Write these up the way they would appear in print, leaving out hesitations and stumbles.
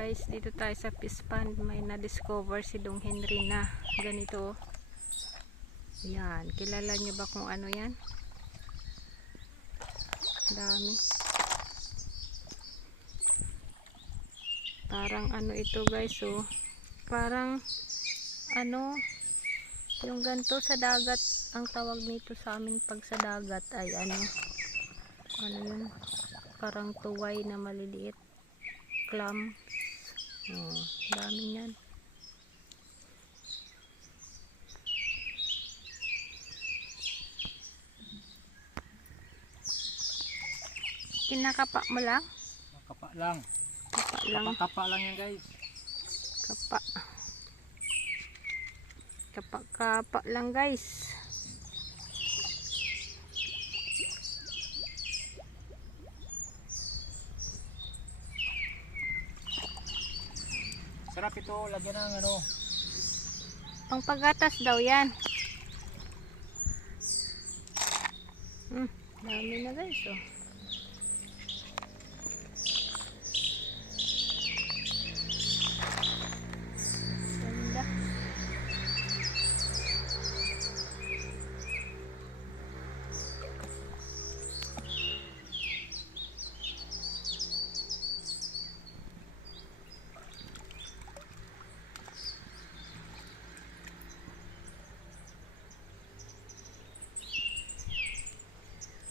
Guys, dito tayo sa fish pond. May na-discover si Dong Henry na ganito. Yan. Kilala nyo ba kung ano yan? Dami. Parang ano ito guys, oh. Parang ano, yung ganito sa dagat. Ang tawag nito sa amin pag sa dagat ay ano yun? Parang tuway na maliliit. Clam. Oh, dami yan. Kinakapa mo lang? Kapa lang. Kapa lang. Kapa lang yan guys. Kapa. Kapa lang guys. Sarap ito, lagyan ng ano. Pangpagatas daw yan. Dami na guys, oh. Ganda.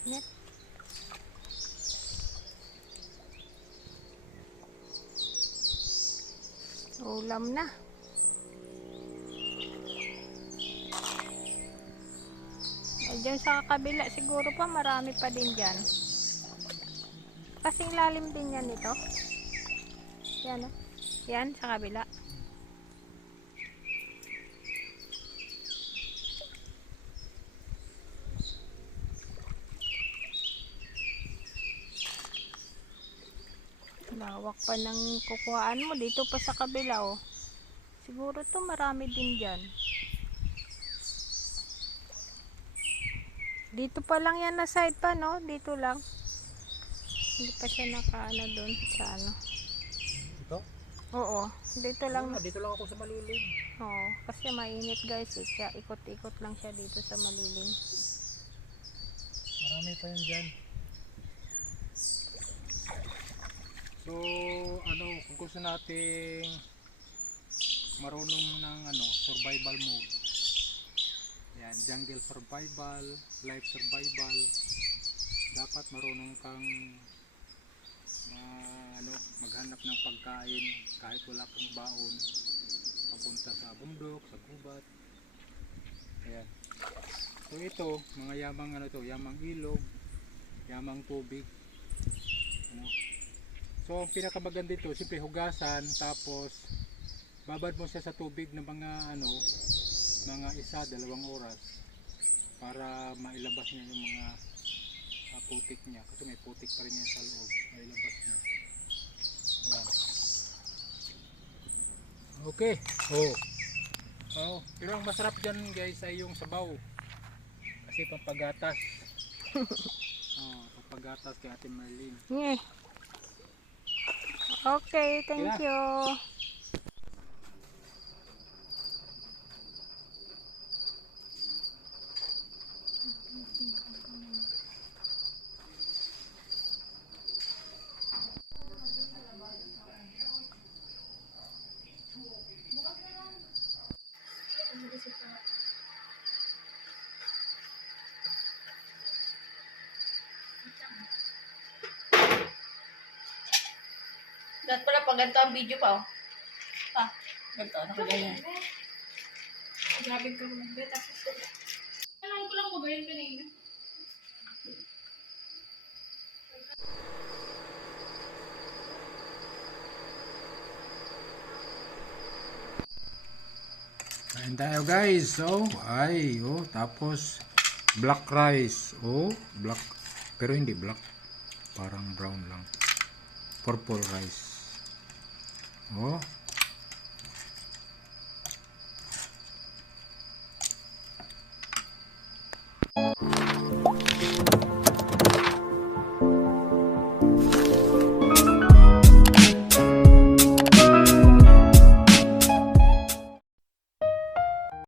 Net. Ulam na. Diyan sa kabila siguro pa marami pa din dyan. Kasing lalim din yan ito. Yan, oh. Yan sa kabila. Lawak pa ng kukuhaan mo dito pa sa kabila, oh. Siguro to marami din dyan. Dito pa lang yan na side pa, no? Dito lang. Hindi pa siya nakaano doon sa ano. Ito? Oo, dito lang. Dito lang ako sa malilim. Oo, kasi mainit guys, eh. Kaya ikot-ikot lang siya dito sa malilim. Marami pa yan dyan. So, ano, kung gusto nating marunong ng ano, survival mode. Yan, jungle survival, life survival. Dapat marunong kang maghanap ng pagkain kahit wala kang baon. Papunta sa bundok, sa gubat. Ayan. So ito, mga yamang ano to, yamang ilog, yamang tubig. Ano? So ang pinakamaganda dito, siyempre hugasan, tapos babad mo siya sa tubig ng mga ano, mga 1-2 oras para mailabas niya yung mga putik niya, kasi may putik pa rin yan sa loob, mailabas niya. Ayan. Okay. Pero ang masarap dyan guys ay yung sabaw, kasi pampagatas. Pampagatas kay Ate Marlene. Yeah. Okay, thank you. Dapat pala pag ganito ang video pa, oh. Ganito, nakaganyan. Grabe ka mo. Alam ko lang mo ba yun kanina? Kain tayo guys. Tapos black rice. Black. Pero hindi black. Parang brown lang. Purple rice.